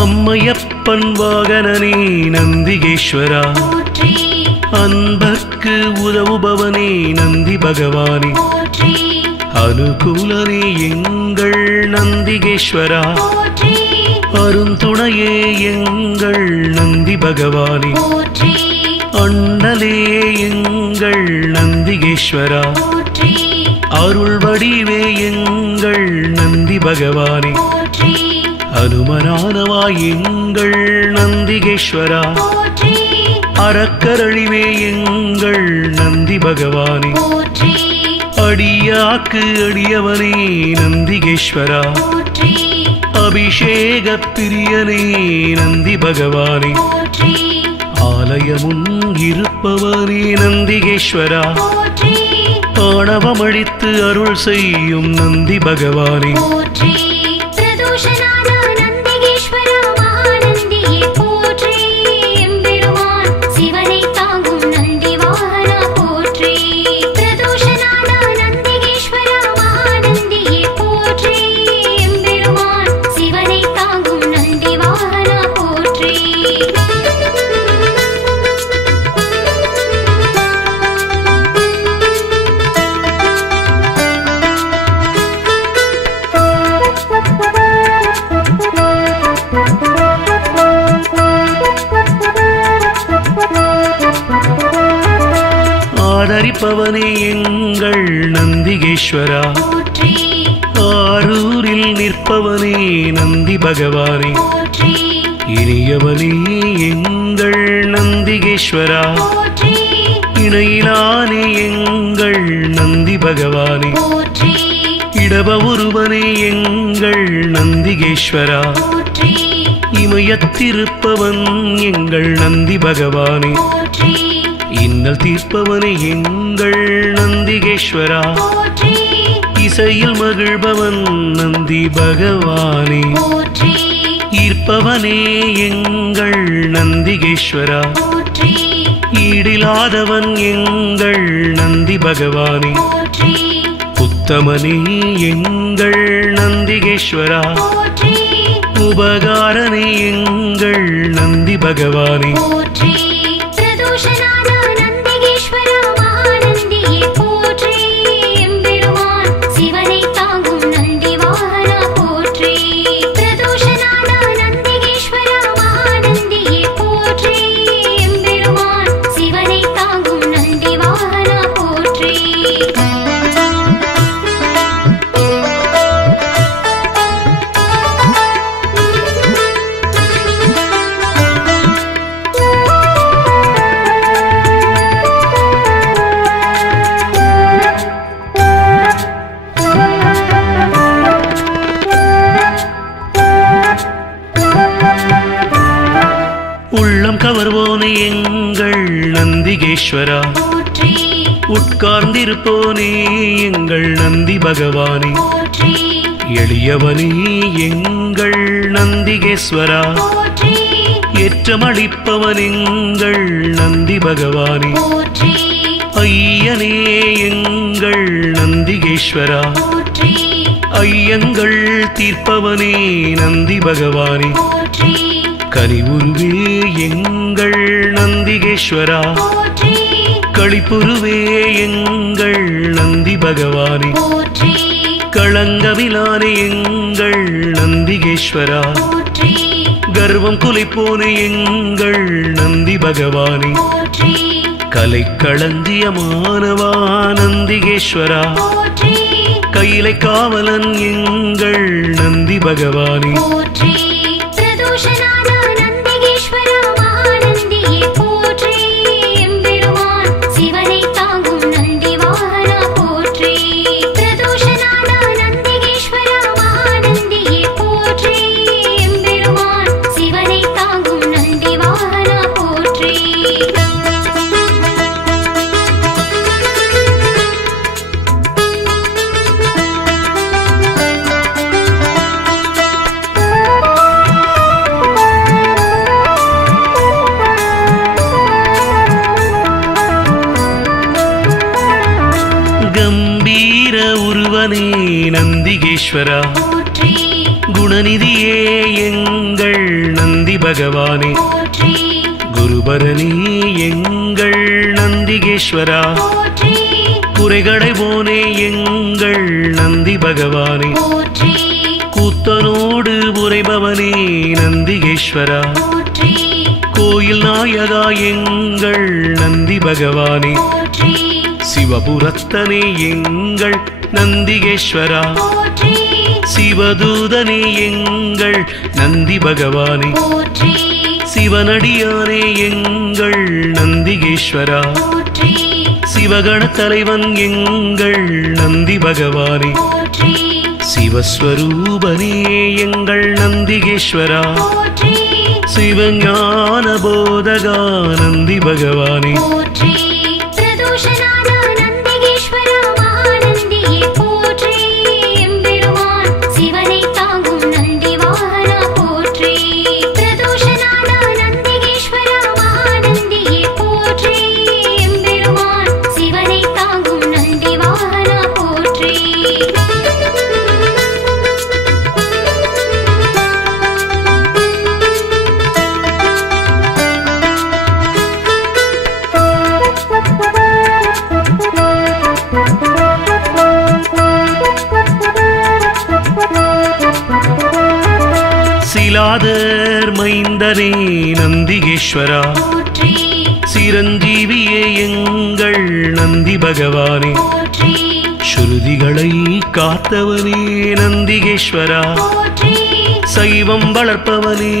அம்மையப்பன் வாகனனே நந்திகேஸ்வரா அன்பர்க்கு உதவுபவனே நந்தி பகவானே அனுகூலனே எங்கள் நந்திகேஸ்வரா அருந்துணையே எங்கள் நந்தி பகவானே அண்ணலே எங்கள் நந்திகேஸ்வரா அருள் வடிவே எங்கள் நந்தி பகவானே அனுமனானவா எங்கள் நந்திகேஸ்வரா அறக்கரழிவே எங்கள் நந்தி பகவானே அடியாக்கு அடியவனே நந்திகேஸ்வரா அபிஷேக பிரியனே நந்தி பகவானே ஆலயமுன் இருப்பவனே நந்திகேஸ்வரா ஆணவமழித்து அருள் செய்யும் நந்தி பகவானே ஆதரிப்பவனே எங்கள் நந்திகேஸ்வரா ஆரூரில் நிற்பவனே நந்தி பகவானே இனியவனே எங்கள் நந்திகேஸ்வரா இணையிலானே எங்கள் நந்தி பகவானே இடப உருவனே எங்கள் நந்திகேஸ்வரா இமயத்திருப்பவன் எங்கள் நந்தி பகவானே இன்னல் தீர்ப்பவனே எங்கள் நந்திகேஸ்வரா இசையில் மகிழ்பவன் நந்தி பகவானே ஈர்ப்பவனே எங்கள் நந்திகேஸ்வரா ஈடிலாதவன் எங்கள் நந்தி பகவானே உத்தமனே எங்கள் நந்திகேஸ்வரா உபகாரனே எங்கள் நந்தி பகவானே உள்ளம் கவர்வோனே எங்கள் நந்திகேஸ்வரா உட்கார்ந்திருப்போனே எங்கள் நந்தி பகவானே எளியவனே எங்கள் நந்திகேஸ்வரா ஏற்றமளிப்பவன் எங்கள் நந்தி பகவானே ஐயனே எங்கள் நந்திகேஸ்வரா ஐயங்கள் தீர்ப்பவனே நந்தி பகவானே கனிவுருவே எங்கள் நந்திகேஸ்வரா களிப்புருவே எங்கள் நந்தி பகவானே களங்கவிலானே எங்கள் நந்திகேஸ்வரா கர்வம் குலைப்போனே எங்கள் நந்தி பகவானே கலை களஞ்சியமானவா நந்திகேஸ்வரா கையிலை காவலன் எங்கள் நந்தி பகவானே சிவனை தாங்கும் நந்தி கம்பீர உருவனே நந்திகேஸ்வரா போற்றி குணநிதியே எங்கள் நந்தி பகவானே போற்றி குருபரனே எங்கள் நந்திகேஸ்வரா போற்றி குறைகளை போனே எங்கள் நந்தி பகவானே போற்றி கூத்தனோடு உரைபவனே நந்திகேஸ்வரா போற்றி கோயில் நாயகா எங்கள் நந்தி பகவானே போற்றி சிவபுரத்தனே எங்கள் நந்திகேஸ்வரா போற்றி சிவதூதனே எங்கள் நந்தி பகவானே போற்றி சிவனடியானே எங்கள் நந்திகேஸ்வரா போற்றி சிவகண தலைவன் எங்கள் நந்தி பகவானே போற்றி சிவஸ்வரூபனே எங்கள் நந்திகேஸ்வரா போற்றி சிவஞான போதகா நந்தி பகவானே போற்றி பிரதோஷநாத நந்திகேஸ்வர மகாநந்தியே போற்றி எம்பெருமான் சிவனை தாங்கும் நந்தி வாகனா போற்றி பிரதோஷநாத நந்திகேஸ்வர மகாநந்தியே போற்றி எம்பெருமான் சிவனை தாங்கும் நந்தி வாகனா போற்றி சிலாதர் மைந்தனே நந்திகேஸ்வரா போற்றி சிரஞ்சீவியே எங்கள் நந்தி பகவானே போற்றி ஸ்ருதிகளை காத்தவனே நந்திகேஸ்வரா போற்றி சைவம் வளர்ப்பவனே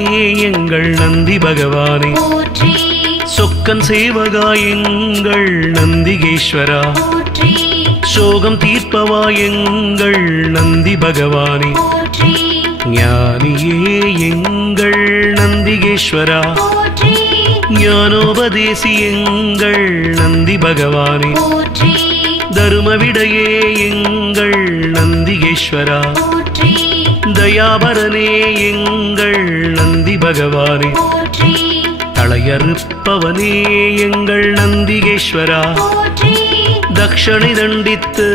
எங்கள் நந்தி பகவானே போற்றி சொக்கன் சேவகா எங்கள் நந்திகேஸ்வரா போற்றி சோகம் தீர்ப்பவா எங்கள் நந்தி பகவானே போற்றி ஞானியே எங்கள் நந்திகேஸ்வரா போற்றி ஞானோபதேசி எங்கள் நந்தி பகவானே போற்றி தருமவிடையே எங்கள் நந்திகேஸ்வரா போற்றி தயாபரனே எங்கள் நந்தி பகவானே போற்றி தளையறுப்பவனே எங்கள் நந்திகேஸ்வரா போற்றி தக்ஷணை தண்டித்து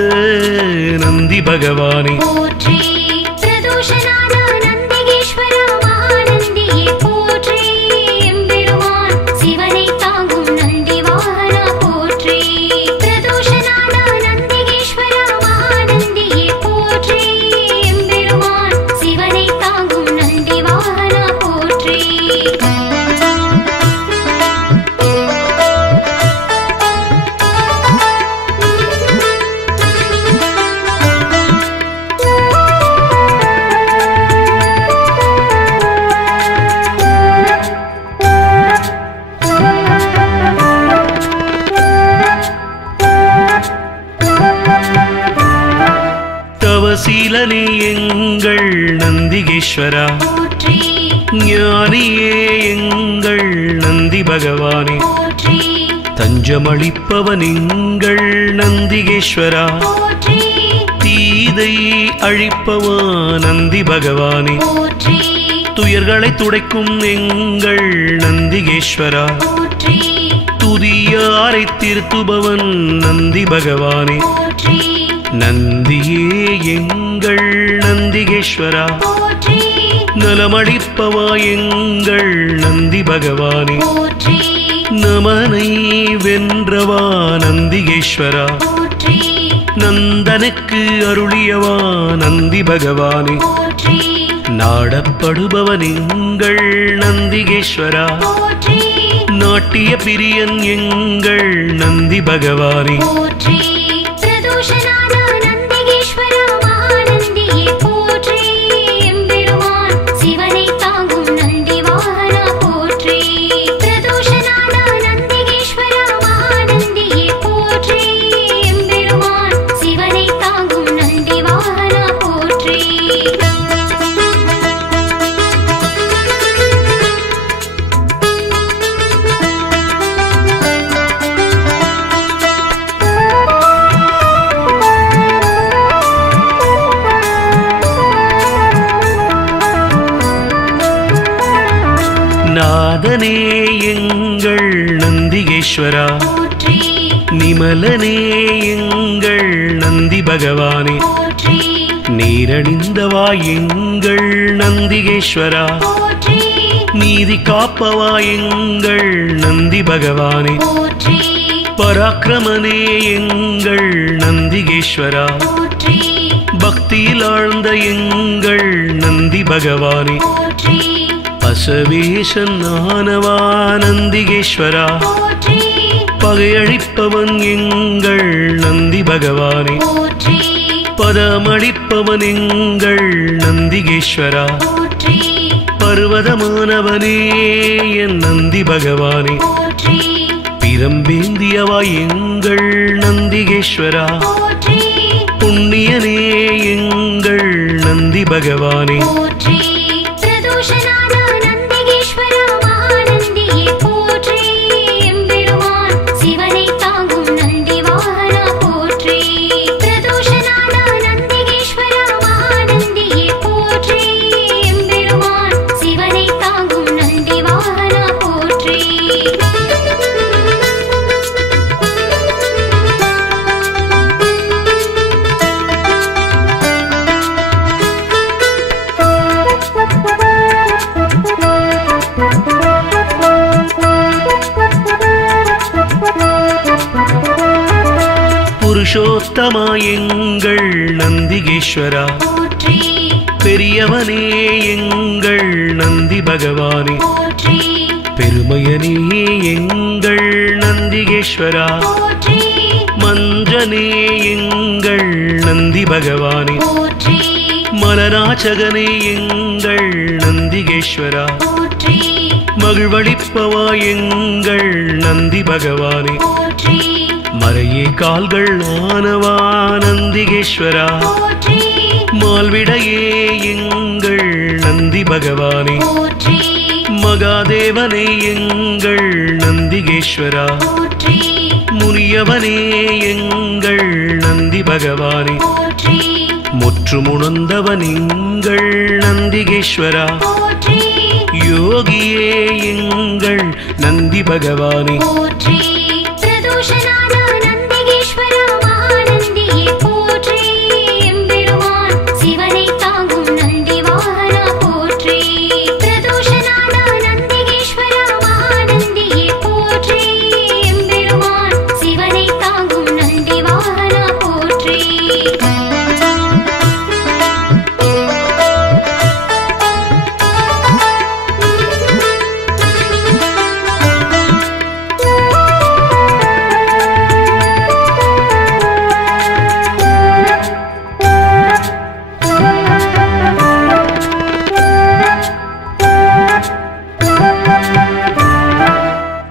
நந்தி பகவானே போற்றி பிரதோஷநாத நந்திகேஸ்வர மகாநந்தியே போற்றி எம்பெருமான் சிவனை தாங்கும் நந்தி வாகனா போற்றி பிரதோஷநாத நந்திகேஸ்வர மகாநந்தியே போற்றி எம்பெருமான் சிவனை தாங்கும் நந்தி வாகனா போற்றி தவசீலனே எங்கள் நந்திகேஸ்வரா போற்றி ஞானியே எங்கள் நந்தி பகவானே போற்றி தஞ்சமளிப்பவன் எங்கள் நந்திகேஸ்வரா போற்றி தீதை அழிப்பவா நந்தி பகவானே போற்றி துயர்களை துடைக்கும் எங்கள் நந்திகேஸ்வரா போற்றி துதியாரை திருத்துபவன் நந்தி பகவானே போற்றி நந்தியே எங்கள் நந்திகேஸ்வரா போற்றி நலமளிப்பவா எங்கள் நந்தி பகவானே போற்றி நமனை வென்றவா நந்திகேஸ்வரா போற்றி நந்தனுக்கு அருளியவா நந்தி பகவானே போற்றி நாடப்படுபவன் எங்கள் நந்திகேஸ்வரா போற்றி நாட்டிய பிரியன் எங்கள் நந்தி பகவானே போற்றி பிரதோஷநாத நந்திகேஸ்வர மகாநந்தியே போற்றி எம்பெருமான் சிவனை தாங்கும் நந்தி வாகனா போற்றி பிரதோஷநாத நந்திகேஸ்வர மகாநந்தியே போற்றி எம்பெருமான் சிவனை தாங்கும் நந்தி வாகனா போற்றி நாதனே எங்கள் நந்திகேஸ்வரா போற்றி நிமலனே நிமலனே எங்கள் நந்தி பகவானே போற்றி நீரணிந்தவா எங்கள் நந்திகேஸ்வரா போற்றி நீதி காப்பவா எங்கள் நந்தி பகவானே போற்றி பராக்கிரமனே எங்கள் நந்திகேஸ்வரா போற்றி பக்தியில் ஆழ்ந்த எங்கள் நந்தி பகவானே போற்றி அசவேசன் ஆனவா நந்திகேஸ்வரா போற்றி பகையழிப்பவன் எங்கள் நந்தி பகவானே போற்றி பதமளிப்பவன் எங்கள் நந்திகேஸ்வரா போற்றி பர்வதமானவனே என் நந்தி பகவானே போற்றி பிரம்பேந்தியவா எங்கள் நந்திகேஸ்வரா போற்றி புண்ணியனே எங்கள் நந்தி பகவானே போற்றி பிரதோஷநாத நந்திகேஸ்வர மகாநந்தியே போற்றி எம்பெருமான் சிவனை தாங்கும் நந்தி வாகனா போற்றி பிரதோஷநாத நந்திகேஸ்வர மகாநந்தியே போற்றி எம்பெருமான் சிவனை தாங்கும் நந்தி வாகனா போற்றி புருஷோத்தமா எங்கள் நந்திகேஸ்வரா போற்றி பெரியவனே எங்கள் நந்தி பகவானே போற்றி பெருமையனே எங்கள் நந்திகேஸ்வரா போற்றி மஞ்சனே எங்கள் நந்தி பகவானே போற்றி மலராச்சகனே எங்கள் நந்திகேஸ்வரா போற்றி மகிழ்வளிப்பவா எங்கள் நந்தி பகவானே போற்றி மறையே கால்கள் ஆனவா நந்திகேஸ்வரா போற்றி மால்விடையே எங்கள் நந்தி பகவானே போற்றி மகாதேவனே எங்கள் நந்திகேஸ்வரா போற்றி முனியவனே எங்கள் நந்தி பகவானே போற்றி முற்றுமுணர்ந்தவன் எங்கள் நந்திகேஸ்வரா போற்றி யோகியே எங்கள் நந்தி பகவானே போற்றி பிரதோஷநாத நந்திகேஸ்வர மகாநந்தியே போற்றி எம்பெருமான் சிவனை தாங்கும் நந்தி வாகனா போற்றி பிரதோஷநாத நந்திகேஸ்வர மகாநந்தியே போற்றி எம்பெருமான் சிவனை தாங்கும் நந்தி வாகனா போற்றி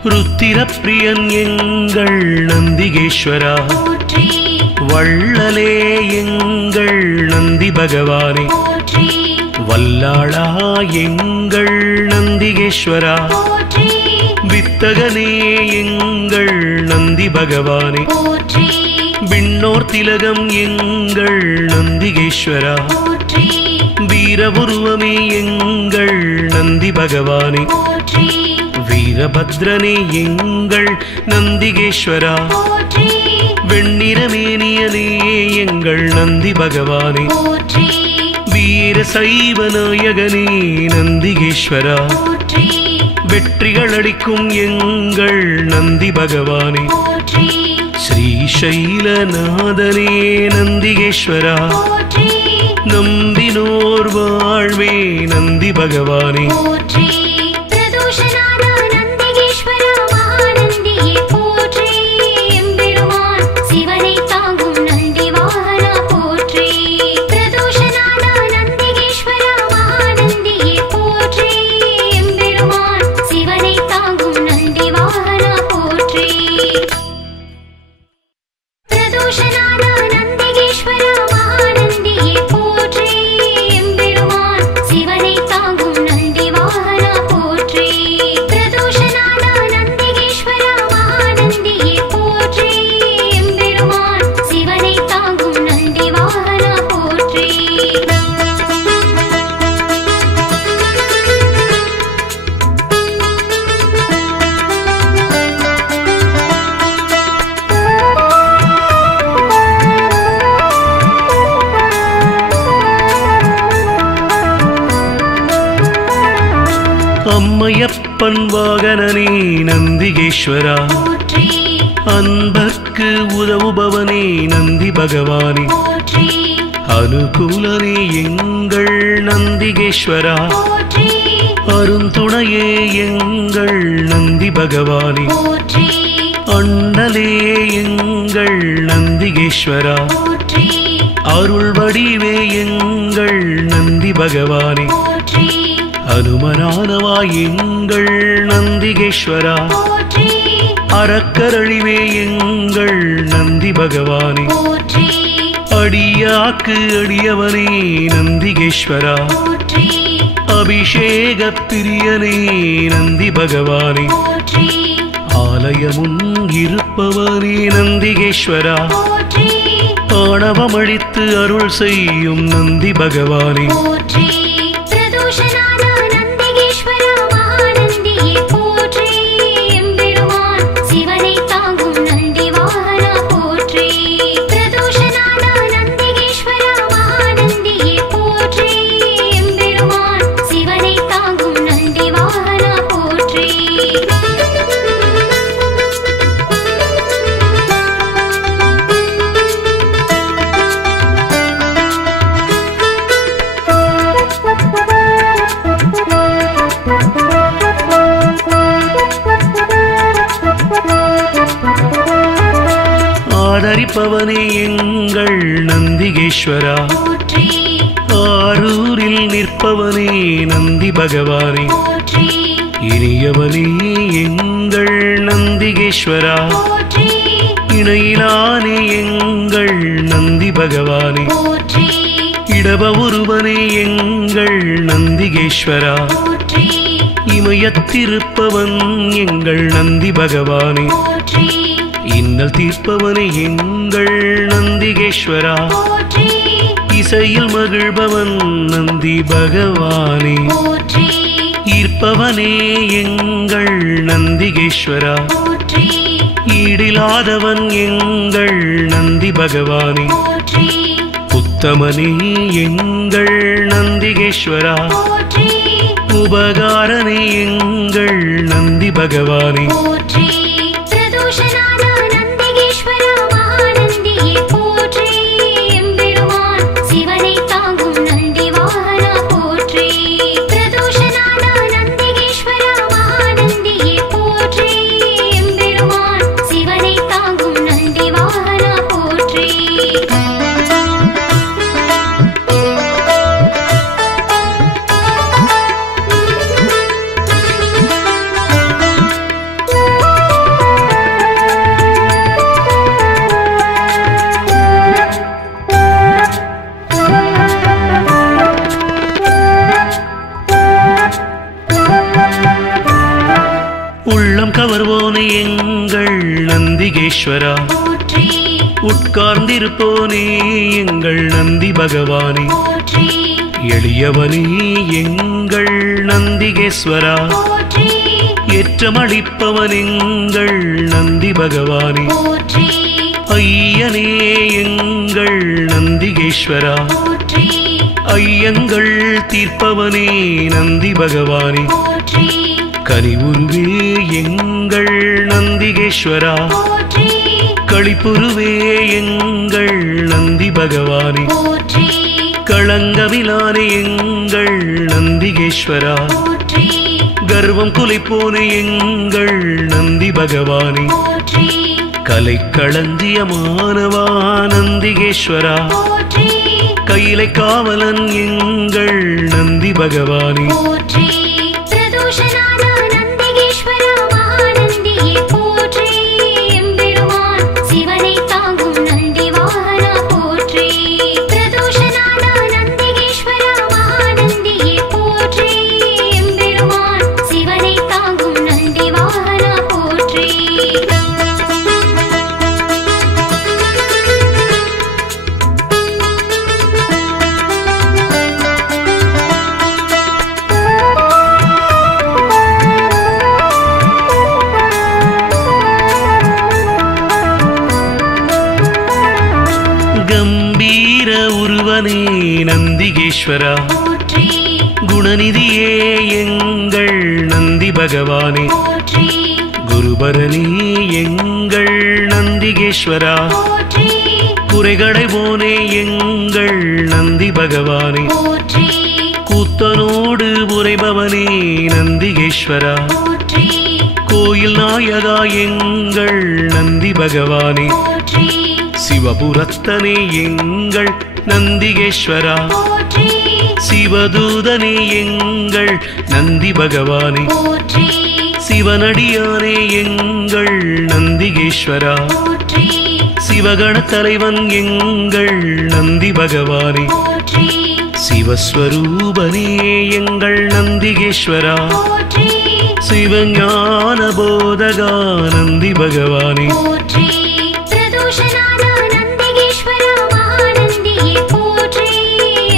ருத்திரப்பிரியன் எங்கள் நந்திகேஸ்வரா போற்றி வள்ளலே எங்கள் நந்தி பகவானே போற்றி வல்லாளா எங்கள் நந்திகேஸ்வரா போற்றி வித்தகனே எங்கள் நந்தி பகவானே போற்றி விண்ணோர் திலகம் எங்கள் நந்திகேஸ்வரா போற்றி வீரபுருவமே எங்கள் நந்தி பகவானே போற்றி வீரபத்ரனே எங்கள் நந்திகேஸ்வரா போற்றி வெண்ணிறமேனியனே எங்கள் நந்தி பகவானே போற்றி வீர சைவ நாயகனே நந்திகேஸ்வரா போற்றி வெற்றிகள் அளிக்கும் எங்கள் நந்தி பகவானே போற்றி ஸ்ரீசைலநாதனே நந்திகேஸ்வரா போற்றி நம்பினோர் வாழ்வே நந்தி பகவானே போற்றி பிரதோஷநாத நந்திகேஸ்வர மகாநந்தியே போற்றி எம்பெருமான் சிவனை தாங்கும் நந்தி வாகனா போற்றி பிரதோஷநாத நந்திகேஸ்வர மகாநந்தியே போற்றி எம்பெருமான் சிவனை தாங்கும் நந்தி வாகனா போற்றி பிரதோஷநாத நந்திகேஸ்வர மகாநந்தியே போற்றி எம்பெருமான் சிவனை தாங்கும் நந்தி வாகனா போற்றி பிரதோஷநாத நந்திகேஸ்வர மகாநந்தியே போற்றி எம்பெருமான் சிவனை தாங்கும் நந்தி வாகனா போற்றி ஐயப்பன் வாகனனே நந்திகேஸ்வரா போற்றி அன்பர்க்கு உதவுபவனே நந்தி பகவானே போற்றி அனுகூலனே எங்கள் நந்திகேஸ்வரா போற்றி அருந்துணையே எங்கள் நந்தி பகவானே போற்றி அண்ணலே எங்கள் நந்திகேஸ்வரா போற்றி அருள் வடிவே எங்கள் நந்தி பகவானே போற்றி அனுமனானவா எங்கள் நந்திகேஸ்வரா போற்றி அறக்கரழிவே எங்கள் நந்தி பகவானே போற்றி அடியாக்கு அடியவனே நந்திகேஸ்வரா போற்றி அபிஷேக பிரியனே நந்தி பகவானே போற்றி ஆலயமுன் இருப்பவனே நந்திகேஸ்வரா போற்றி ஆணவமழித்து அருள் செய்யும் நந்தி பகவானே போற்றி பிரதோஷநாத நந்திகேஸ்வரா மகாநந்தியே போற்றி எம்பெருமான் சிவனை தாங்கும் நந்தி வாகனா போற்றி பிரதோஷநாத நந்திகேஸ்வரா மகாநந்தியே போற்றி எம்பெருமான் சிவனை தாங்கும் நந்தி வாகனா போற்றி ஆதரிப்பவனே எங்கள் நந்திகேஸ்வரா போற்றி ஆரூரில் நிற்பவனே நந்தி பகவானே போற்றி இனியவனே எங்கள் நந்திகேஸ்வரா போற்றி இணையிலானே எங்கள் நந்தி பகவானே போற்றி இடப உருவனே எங்கள் நந்திகேஸ்வரா போற்றி இமயத்திருப்பவன் எங்கள் நந்தி பகவானே போற்றி இன்னல் தீர்ப்பவனே எங்கள் நந்திகேஸ்வரா போற்றி இசையில் மகிழ்பவன் நந்தி பகவானே போற்றி ஈர்ப்பவனே எங்கள் நந்திகேஸ்வரா போற்றி ஈடிலாதவன் எங்கள் நந்தி பகவானே போற்றி உத்தமனே எங்கள் நந்திகேஸ்வரா போற்றி உபகாரனே எங்கள் நந்தி பகவானே போற்றி பிரதோஷநாத நந்திகேஸ்வரா மகாநந்தியே போற்றி எம்பெருமான் சிவனை தாங்கும் நந்தி வாகனா போற்றி பிரதோஷநாத நந்திகேஸ்வரா மகாநந்தியே போற்றி எம்பெருமான் சிவனை தாங்கும் நந்தி வாகனா போற்றி உள்ளம் கவர்வோனே எங்கள் நந்திகேஸ்வரா போற்றி உட்கார்ந்திருப்போனே எங்கள் நந்தி பகவானே போற்றி எளியவனே எங்கள் நந்திகேஸ்வரா போற்றி ஏற்றமளிப்பவன் எங்கள் நந்தி பகவானே போற்றி ஐயனே எங்கள் நந்திகேஸ்வரா போற்றி ஐயங்கள் தீர்ப்பவனே நந்தி பகவானே போற்றி கனிவுருவே எங்கள் நந்திகேஸ்வரா போற்றி களிப்புருவே எங்கள் நந்தி பகவானே போற்றி களங்கமிலானே எங்கள் நந்திகேஸ்வரா போற்றி கர்வம் குலைப்போனே எங்கள் நந்தி பகவானே போற்றி கலைக்களஞ்சியமானவா நந்திகேஸ்வரா போற்றி கையிலை காவலன் எங்கள் நந்தி பகவானே போற்றி பிரதோஷநாத நந்திகேஸ்வரா மகாநந்தியே போற்றி எம்பெருமான் சிவனை தாங்கும் நந்தி வாகனா போற்றி பிரதோஷநாத நந்திகேஸ்வரா மகாநந்தியே போற்றி எம்பெருமான் சிவனை தாங்கும் நந்தி வாகனா போற்றி கம்பீர உருவனே நந்திகேஸ்வரா போற்றி குணநிதியே எங்கள் நந்தி பகவானே போற்றி குருபரனே எங்கள் நந்திகேஸ்வரா போற்றி குறைகளை போனே எங்கள் நந்தி பகவானே போற்றி கூத்தனோடு உரைபவனே நந்திகேஸ்வரா போற்றி கோயில் நாயகா எங்கள் நந்தி பகவானே போற்றி சிவபுரத்தனே எங்கள் நந்திகேஸ்வரா போற்றி சிவதூதனே எங்கள் நந்தி பகவானே போற்றி சிவனடியானே எங்கள் நந்திகேஸ்வரா போற்றி சிவகண தலைவன் எங்கள் நந்தி பகவானே போற்றி சிவஸ்வரூபனே எங்கள் நந்திகேஸ்வரா போற்றி சிவஞான போதகா நந்தி பகவானே போற்றி பிரதோஷநாத நந்திகேஸ்வரா மகாநந்தியே போற்றி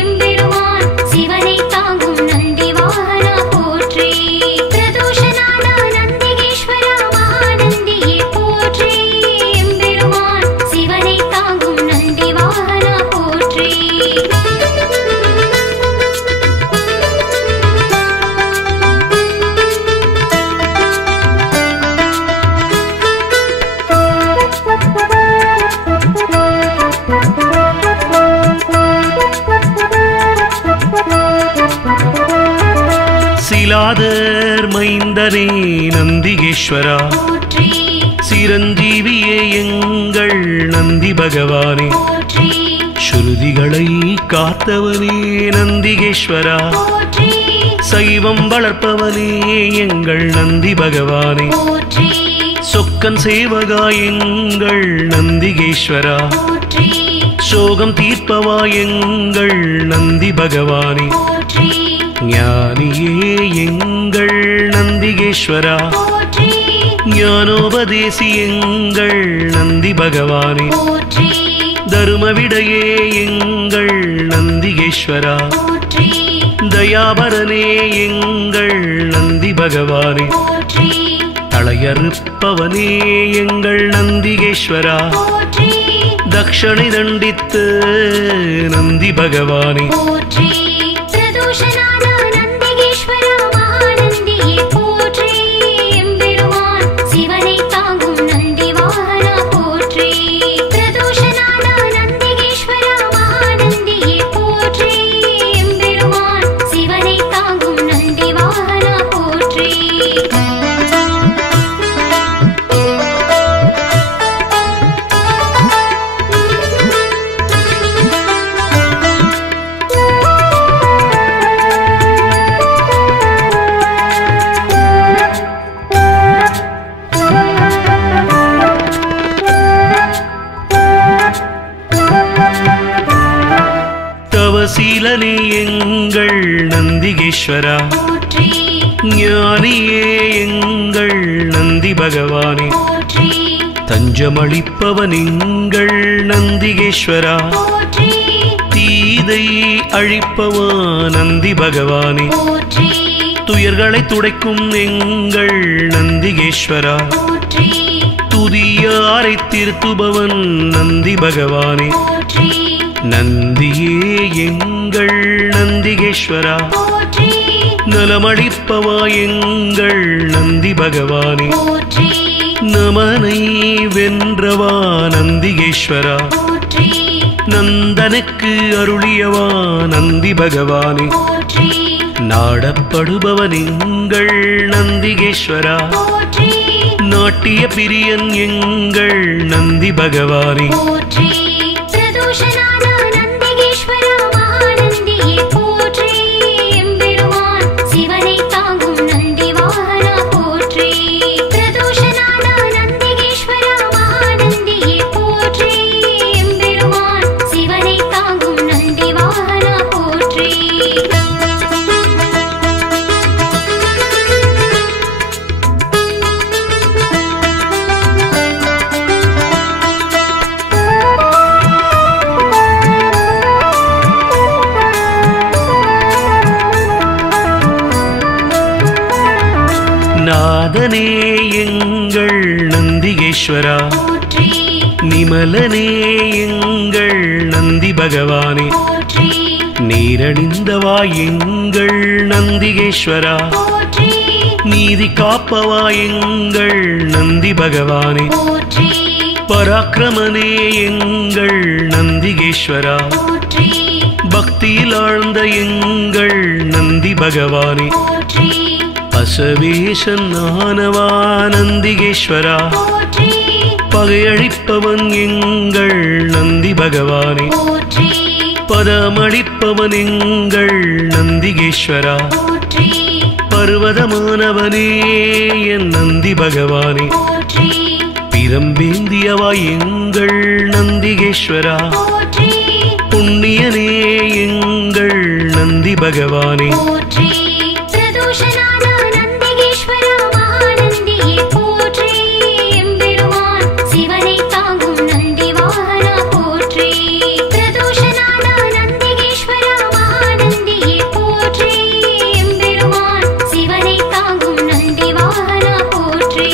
எம்பெருமான் சிவனை தாங்கும் நந்தி வாகனா போற்றி பிரதோஷநாத நந்திகேஸ்வரா மகாநந்தியே போற்றி எம்பெருமான் சிவனை தாங்கும் நந்தி வாகனா போற்றி சிலாதர் மைந்தனே நந்திகேஸ்வரா போற்றி சிரஞ்சீவியே எங்கள் நந்தி பகவானே போற்றி ஸ்ருதிகளை காத்தவனே நந்திகேஸ்வரா போற்றி சைவம் வளர்ப்பவனே எங்கள் நந்தி பகவானே போற்றி சொக்கன் சேவகா எங்கள் நந்திகேஸ்வரா போற்றி சோகம் தீர்ப்பவா எங்கள் நந்தி பகவானே போற்றி ஞானியே எங்கள் நந்திகேஸ்வரா போற்றி ஞானோபதேசி எங்கள் நந்தி பகவானே போற்றி தருமவிடையே எங்கள் நந்திகேஸ்வரா போற்றி தயாபரனே எங்கள் நந்தி பகவானே போற்றி தளையறுப்பவனே எங்கள் நந்திகேஸ்வரா போற்றி தக்ஷணை தண்டித்து நந்தி பகவானே போற்றி பிரதோஷநாத நந்திகேஸ்வரா மகாநந்தியே போற்றி எம்பெருமான் சிவனை தாங்கும் நந்தி வாகனா போற்றி பிரதோஷநாத நந்திகேஸ்வரா மகாநந்தியே போற்றி எம்பெருமான் சிவனை தாங்கும் நந்தி வாகனா போற்றி தவசீலனே எங்கள் நந்திகேஸ்வரா போற்றி ஞானியே எங்கள் நந்தி பகவானே போற்றி தஞ்சமளிப்பவன் எங்கள் நந்திகேஸ்வரா போற்றி தீதை அழிப்பவா நந்தி பகவானே போற்றி துயர்களை துடைக்கும் எங்கள் நந்திகேஸ்வரா போற்றி துதியாரை திருத்துபவன் நந்தி பகவானே போற்றி நந்தியே எங்கள் நந்திகேஸ்வரா போற்றி நலமளிப்பவா எங்கள் நந்தி பகவானே போற்றி நமனை வென்றவா நந்திகேஸ்வரா போற்றி நந்தனுக்கு அருளியவா நந்தி பகவானே போற்றி நாடப்படுபவன் எங்கள் நந்திகேஸ்வரா போற்றி நாட்டிய பிரியன் எங்கள் நந்தி பகவானே போற்றி பிரதோஷநாத நந்திகேஸ்வரா மகாநந்தியே போற்றி எம்பெருமான் சிவனை தாங்கும் நந்தி வாகனா போற்றி பிரதோஷநாத நந்திகேஸ்வரா மகாநந்தியே போற்றி எம்பெருமான் சிவனை தாங்கும் நந்தி வாகனா போற்றி நாதனே எங்கள் நந்திகேஸ்வரா போற்றி நிமலனே எங்கள் நந்தி பகவானே போற்றி நீரணிந்தவா எங்கள் நந்திகேஸ்வரா, போற்றி நீதி காப்பவா எங்கள் நந்தி பகவானே, போற்றி பராக்கிரமனே எங்கள் நந்திகேஸ்வரா, போற்றி பக்தியில் ஆழ்ந்த எங்கள் நந்தி பகவானே, போற்றி அசவேசன் ஆனவா நந்திகேஸ்வரா, போற்றி பகையழிப்பவன் எங்கள் நந்தி பகவானே, போற்றி பதமளிப்பவன் எங்கள் நந்திகேஸ்வரா, போற்றி பர்வதமானவனே என் நந்தி பகவானே, போற்றி பிரம்பேந்தியவா எங்கள் நந்திகேஸ்வரா, போற்றி புண்ணியனே எங்கள் நந்தி பகவானே, போற்றி பிரதோஷநாத நந்திகேஸ்வரா மகாநந்தியே போற்றி எம்பெருமான் சிவனை தாங்கும் நந்தி வாகனா போற்றி பிரதோஷநாத நந்திகேஸ்வரா மகாநந்தியே போற்றி எம்பெருமான் சிவனை தாங்கும் நந்தி வாகனா போற்றி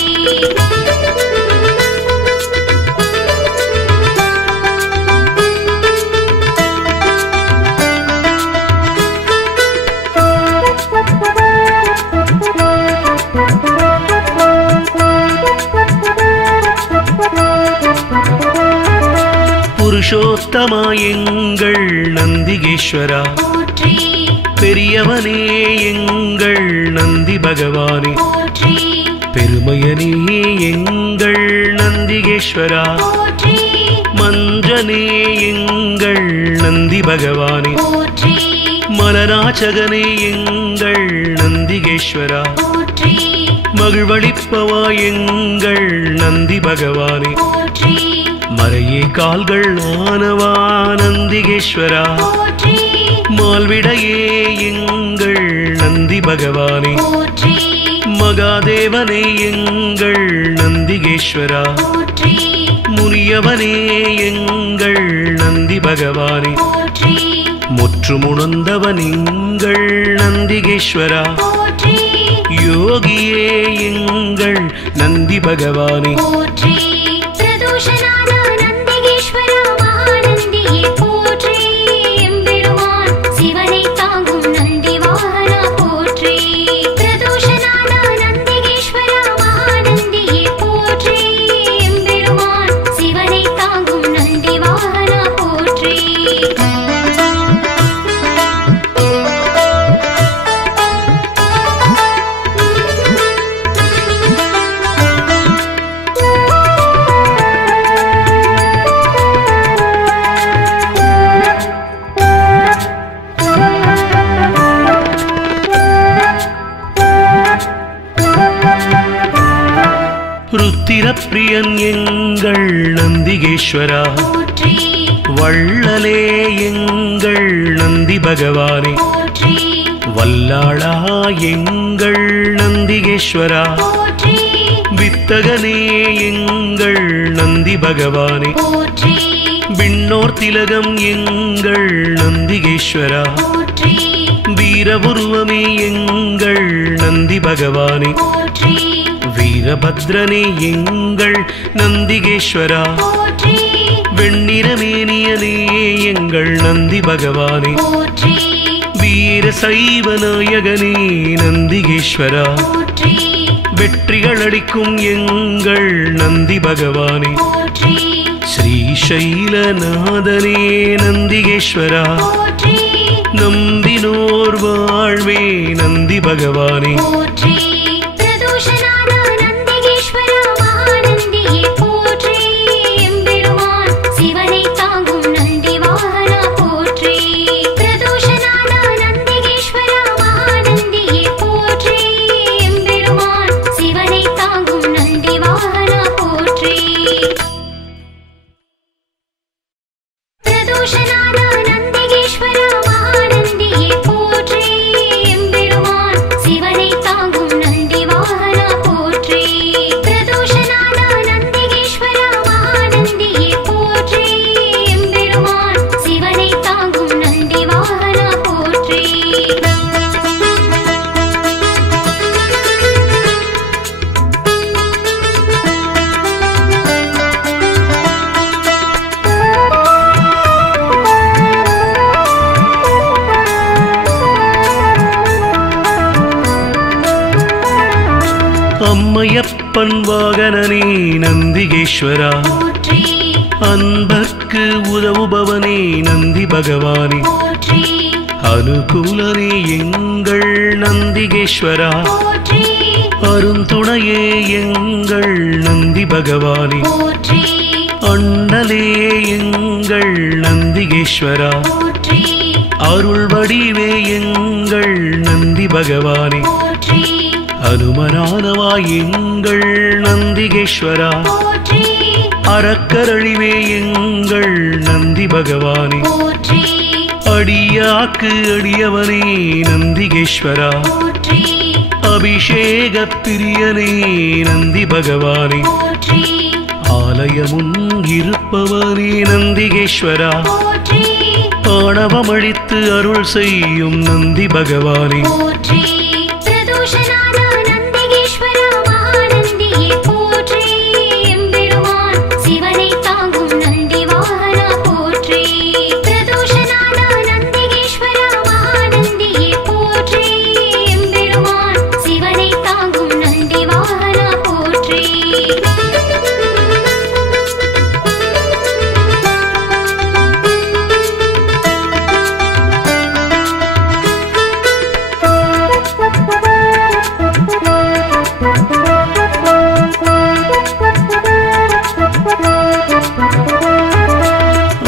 புருஷோத்தமா எங்கள் நந்திகேஸ்வரா, போற்றி பெரியவனே எங்கள் நந்தி பகவானே, போற்றி பெருமையனே எங்கள் நந்திகேஸ்வரா, போற்றி மஞ்சனே எங்கள் நந்தி பகவானே, போற்றி மலராச்சகனே எங்கள் நந்திகேஸ்வரா, போற்றி மகிழ்வளிப்பவா எங்கள் நந்தி பகவானே, போற்றி மறையே கால்கள் ஆனவா நந்திகேஸ்வரா, போற்றி மால்விடையே எங்கள் நந்தி பகவானே, போற்றி மகாதேவனே எங்கள் நந்திகேஸ்வரா, போற்றி முனியவனே எங்கள் நந்தி பகவானே, போற்றி முற்றுமுணர்ந்தவன் எங்கள் நந்திகேஸ்வரா, போற்றி யோகியே எங்கள் நந்தி பகவானே, போற்றி பிரதோஷநாத நந்திகேஸ்வரா மகாநந்தியே போற்றி எம்பெருமான் சிவனை தாங்கும் நந்தி வாகனா போற்றி பிரதோஷநாத நந்திகேஸ்வரா மகாநந்தியே போற்றி எம்பெருமான் சிவனை தாங்கும் நந்தி வாகனா போற்றி ருத்திரப்பிரியன் எங்கள் நந்திகேஸ்வரா, போற்றி வள்ளலே எங்கள் நந்தி பகவானே, போற்றி வல்லாளா எங்கள் நந்திகேஸ்வரா, போற்றி வித்தகனே எங்கள் நந்தி பகவானே, போற்றி விண்ணோர் திலகம் எங்கள் நந்திகேஸ்வரா, போற்றி வீரபுருவமே எங்கள் நந்தி பகவானே, போற்றி வீரபத்ரனே எங்கள் நந்திகேஸ்வரா, போற்றி வெண்ணிறமேனியனே எங்கள் நந்தி பகவானே, போற்றி வீர சைவ நாயகனே நந்திகேஸ்வரா, போற்றி வெற்றிகள் அளிக்கும் எங்கள் நந்தி பகவானே, போற்றி ஸ்ரீசைலநாதனே நந்திகேஸ்வரா, போற்றி நம்பினோர் வாழ்வே நந்தி பகவானே, போற்றி பிரதோஷநாத நந்திகேஸ்வரா மகாநந்தியே போற்றி எம்பெருமான் சிவனை தாங்கும் நந்தி வாகனா போற்றி பிரதோஷநாத நந்திகேஸ்வரா மகாநந்தியே போற்றி எம்பெருமான் சிவனை தாங்கும் நந்தி வாகனா போற்றி பிரதோஷநாத நந்திகேஸ்வரா மகாநந்தியே போற்றி எம்பெருமான் சிவனை தாங்கும் நந்தி வாகனா போற்றி பிரதோஷநாத நந்திகேஸ்வரா மகாநந்தியே போற்றி எம்பெருமான் சிவனை தாங்கும் நந்தி வாகனா போற்றி அம்மையப்பன் வாகனனே நந்திகேஸ்வரா போற்றி அன்பர்க்கு உதவுபவனே நந்தி பகவானே போற்றி அனுகூலனே எங்கள் நந்திகேஸ்வரா போற்றி அருந்துணையே எங்கள் நந்தி பகவானே போற்றி அண்ணலே எங்கள் நந்திகேஸ்வரா போற்றி அருள் வடிவே எங்கள் நந்தி பகவானே போற்றி அனுமனானவா எங்கள் நந்திகேஸ்வரா போற்றி அறக்கரழிவே எங்கள் நந்தி பகவானே போற்றி அடியாக்கு அடியவனே நந்திகேஸ்வரா போற்றி அபிஷேக பிரியனே நந்தி பகவானே போற்றி ஆலயமுன் இருப்பவனே நந்திகேஸ்வரா போற்றி ஆணவமழித்து அருள் செய்யும் நந்தி பகவானே போற்றி பிரதோஷநாத நந்திகேஸ்வரா மகாநந்தியே போற்றி எம்பெருமான் சிவனை தாங்கும் நந்தி வாகனா போற்றி பிரதோஷநாத நந்திகேஸ்வரா மகாநந்தியே போற்றி எம்பெருமான் சிவனை தாங்கும் நந்தி வாகனா போற்றி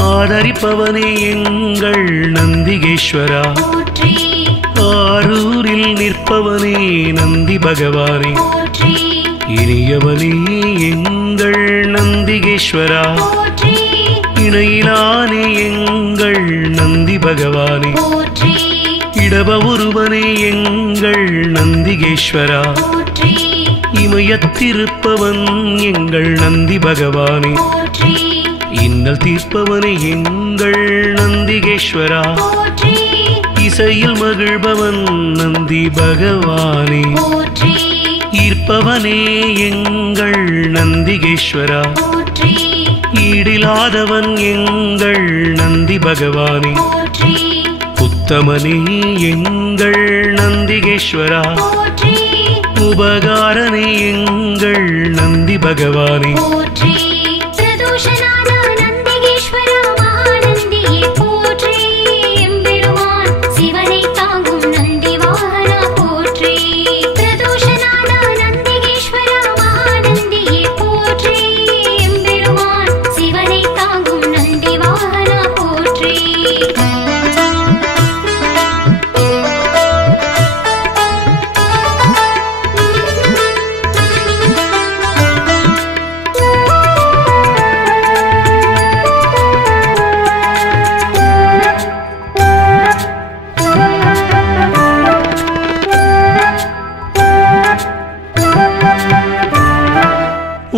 ஆதரிப்பவனே எங்கள் நந்திகேஸ்வரா போற்றி ஆரூரில் நிற்பவனே நந்தி பகவானே போற்றி இனியவனே எங்கள் நந்திகேஸ்வரா போற்றி இணையிலானே எங்கள் நந்தி பகவானே போற்றி இடப ஒருவனே எங்கள் நந்திகேஸ்வரா போற்றி இமயத்திருப்பவன் எங்கள் நந்தி பகவானே போற்றி இன்னல் தீர்ப்பவனே எங்கள் நந்திகேஸ்வரா போற்றி இசையில் மகிழ்பவன் நந்தி பகவானே போற்றி ஈர்ப்பவனே எங்கள் நந்திகேஸ்வரா போற்றி ஈடிலாதவன் எங்கள் நந்தி பகவானே போற்றி உத்தமனே எங்கள் நந்திகேஸ்வரா போற்றி உபகாரனே எங்கள் நந்தி பகவானே போற்றி பிரதோஷநாத நந்திகேஸ்வரா மகாநந்தியே போற்றி எம்பெருமான் சிவனை தாங்கும் நந்தி வாகனா போற்றி பிரதோஷநாத நந்திகேஸ்வரா மகாநந்தியே போற்றி எம்பெருமான் சிவனை தாங்கும் நந்தி வாகனா போற்றி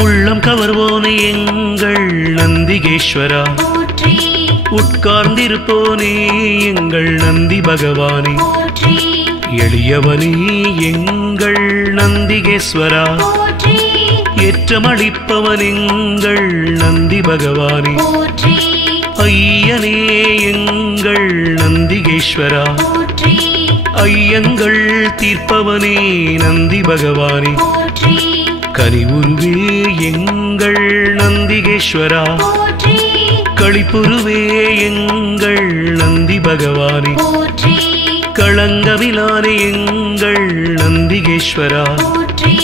உள்ளம் கவர்வோனே எங்கள் நந்திகேஸ்வரா போற்றி உட்கார்ந்திருப்போனே எங்கள் நந்தி பகவானே போற்றி எளியவனே எங்கள் நந்திகேஸ்வரா போற்றி ஏற்றமளிப்பவன் எங்கள் நந்தி பகவானே போற்றி ஐயனே எங்கள் நந்திகேஸ்வரா போற்றி ஐயங்கள் தீர்ப்பவனே நந்தி பகவானே போற்றி கனிவுருவே எங்கள் நந்திகேஸ்வரா போற்றி களிப்புருவே எங்கள் நந்தி பகவானே போற்றி களங்கவிலானே எங்கள் நந்திகேஸ்வரா போற்றி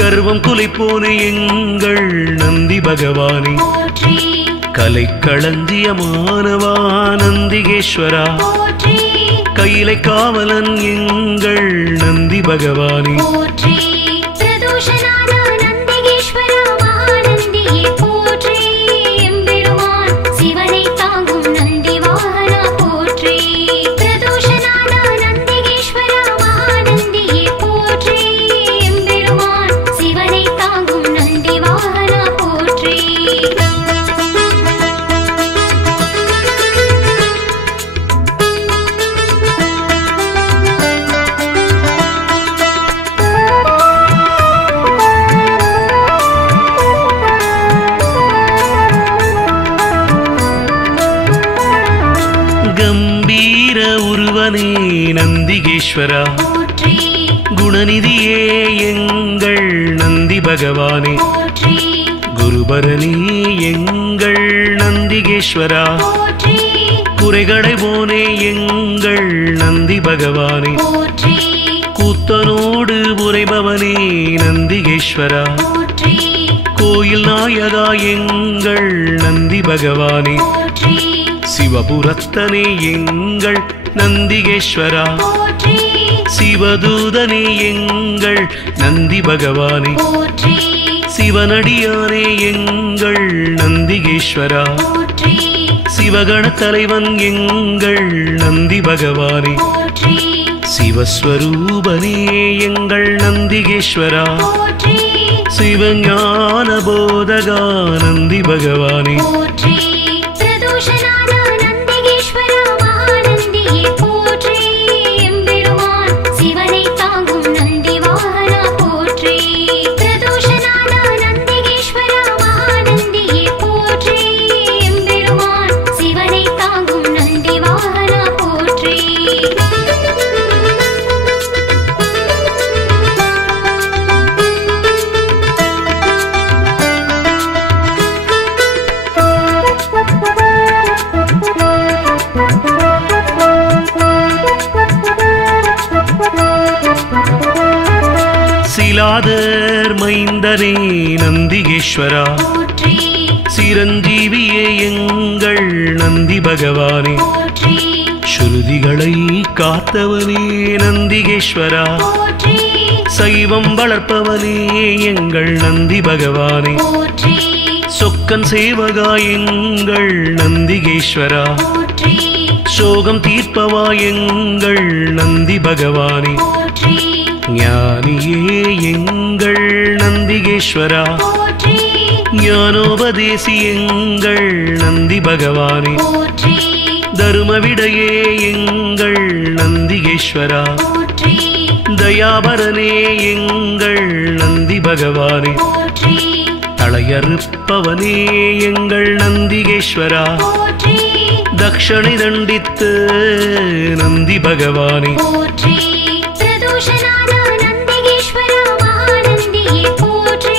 கர்வம் குலைப்போனே எங்கள் நந்தி பகவானே போற்றி கலைக்களஞ்சியமானவா நந்திகேஸ்வரா போற்றி கையிலை காவலன் எங்கள் நந்தி பகவானே போற்றி பிரதோஷநாத நந்திகேஸ்வரா மகாநந்தியே போற்றி எம்பெருமான் சிவனை தாங்கும் நந்தி வாகனா போற்றி பிரதோஷநாத நந்திகேஸ்வரா மகாநந்தியே போற்றி எம்பெருமான் சிவனை தாங்கும் நந்தி வாகனா போற்றி கம்பீர உருவனே நந்திகேஸ்வரா போற்றி குணநிதியே எங்கள் நந்தி பகவானே போற்றி குருபரணி எங்கள் நந்திகேஸ்வரா போற்றி குறைகளை போனே எங்கள் நந்தி பகவானே போற்றி கூத்தனோடு உரைபவனே நந்திகேஸ்வரா போற்றி கோயில் நாயகா எங்கள் நந்தி பகவானே போற்றி சிவபுரத்தனே எங்கள் நந்திகேஸ்வரா போற்றி சிவதூதனே எங்கள் நந்தி பகவானே போற்றி சிவனடியானே எங்கள் நந்திகேஸ்வரா போற்றி சிவகண தலைவன் எங்கள் நந்தி பகவானே போற்றி சிவஸ்வரூபனே எங்கள் நந்திகேஸ்வரா போற்றி சிவஞான போதகா நந்தி பகவானே போற்றி பிரதோஷநாத நந்திகேஸ்வரா மகாநந்தியே போற்றி எம்பெருமான் சிவனை தாங்கும் நந்தி வாகனா போற்றி பிரதோஷநாத நந்திகேஸ்வரா மகாநந்தியே போற்றி எம்பெருமான் சிவனை தாங்கும் நந்தி வாகனா போற்றி சிலாதர் மைந்தனே நந்திகேஸ்வரா போற்றி சிரஞ்சீவியே எங்கள் நந்தி பகவானே போற்றி ஸ்ருதிகளை காத்தவனே நந்திகேஸ்வரா போற்றி சைவம் வளர்ப்பவனே எங்கள் நந்தி பகவானே போற்றி சொக்கன் சேவகா எங்கள் நந்திகேஸ்வரா போற்றி சோகம் தீர்ப்பவா எங்கள் நந்தி பகவானே போற்றி ஞானியே எங்கள் நந்திகேஸ்வரா போற்றி ஞானோபதேசி எங்கள் நந்தி பகவானே போற்றி தருமவிடையே எங்கள் நந்திகேஸ்வரா போற்றி தயாபரனே எங்கள் நந்தி பகவானே போற்றி தளையறுப்பவனே எங்கள் நந்திகேஸ்வரா போற்றி தக்ஷணை தண்டித்து நந்தி பகவானே போற்றி பிரதோஷநாத நந்திகேஸ்வரா மகாநந்தியே போற்றி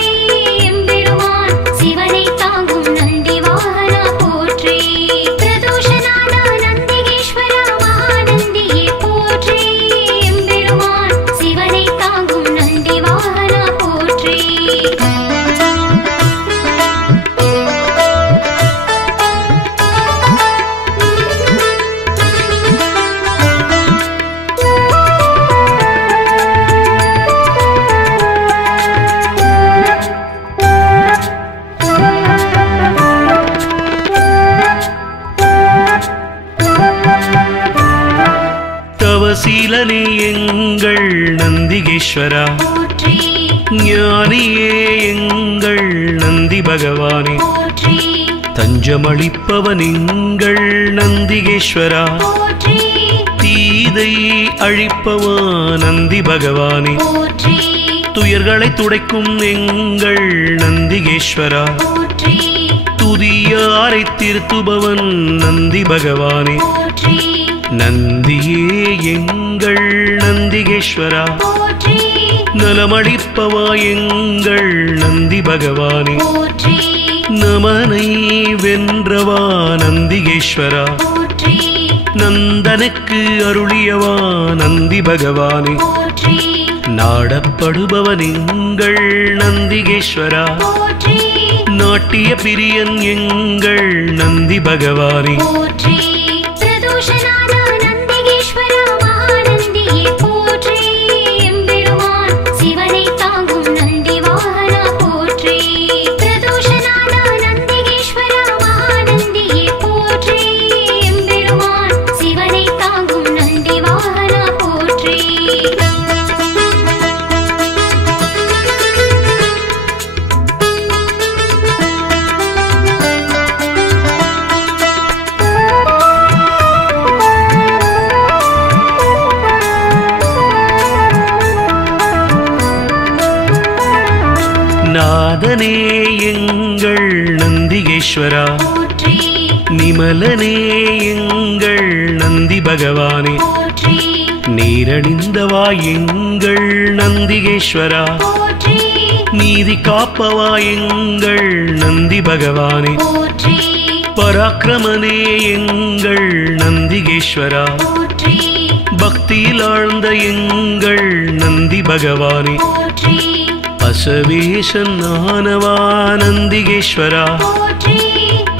எம்பெருமான் சிவனை தாங்கும் நந்தி வாகனா போற்றி பிரதோஷநாத நந்திகேஸ்வரா மகாநந்தியே போற்றி எம்பெருமான் சிவனை தாங்கும் நந்தி வாகனா போற்றி தவசீலனே எங்கள் நந்திகேஸ்வரா போற்றி ஞானியே எங்கள் நந்தி பகவானே போற்றி தஞ்சமளிப்பவன் எங்கள் நந்திகேஸ்வரா போற்றி தீதை அழிப்பவா நந்தி பகவானே போற்றி துயர்களை துடைக்கும் எங்கள் நந்திகேஸ்வரா போற்றி துதியாரை திருத்துபவன் நந்தி பகவானே போற்றி நந்தியே எங்கள் நந்திகேஸ்வரா போற்றி நலமளிப்பவா எங்கள் நந்தி பகவானே போற்றி நமனை வென்றவா நந்திகேஸ்வரா போற்றி நந்தனுக்கு அருளியவா நந்தி பகவானே போற்றி நாடப்படுபவன் எங்கள் நந்திகேஸ்வரா போற்றி நாட்டிய பிரியன் எங்கள் நந்தி பகவானே போற்றி பிரதோஷநாத நந்திகேஸ்வரா மகாநந்தியே போற்றி எம்பெருமான் சிவனை தாங்கும் நந்தி வாகனா போற்றி பிரதோஷநாத நந்திகேஸ்வரா மகாநந்தியே போற்றி எம்பெருமான் சிவனை தாங்கும் நந்தி வாகனா போற்றி நாதனே எங்கள் நந்திகேஸ்வரா போற்றி நிமலனே எங்கள் நந்தி பகவானே போற்றி நீரணிந்தவா எங்கள் நந்திகேஸ்வரா போற்றி நீதி காப்பவா எங்கள் நந்தி பகவானே போற்றி பராக்கிரமனே எங்கள் நந்திகேஸ்வரா போற்றி பக்தியில் ஆழ்ந்த எங்கள் நந்தி பகவானே போற்றி அசவேசன் ஆனவா நந்திகேஸ்வரா போற்றி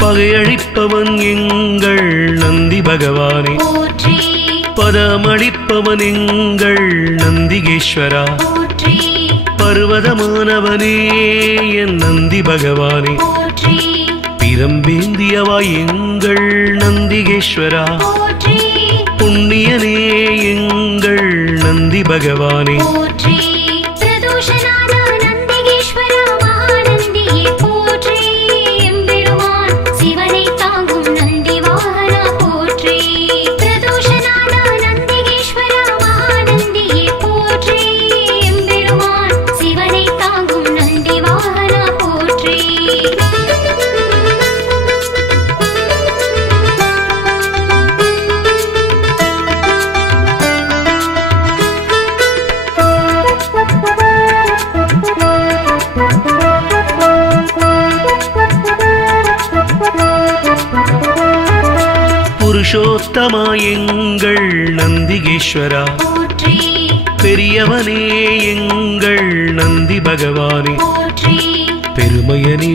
பகையழிப்பவன் எங்கள் நந்தி பகவானே போற்றி பதமளிப்பவன் எங்கள் நந்திகேஸ்வரா போற்றி பர்வதமானவனே என் நந்தி பகவானே போற்றி பிரம்பேந்தியவா எங்கள் நந்திகேஸ்வரா போற்றி புண்ணியனே எங்கள் நந்தி பகவானே போற்றி பிரதோஷநாத நந்திகேஸ்வரா மகாநந்தியே போற்றி எம்பெருமான் சிவனை தாங்கும் நந்தி வாகனா போற்றி பிரதோஷநாத நந்திகேஸ்வரா மகாநந்தியே போற்றி எம்பெருமான் சிவனை தாங்கும் நந்தி வாகனா போற்றி புருஷோத்தமா எங்கள் நந்திகேஸ்வரா போற்றி பெரியவனே எங்கள் நந்தி பகவானே போற்றி பெருமையனே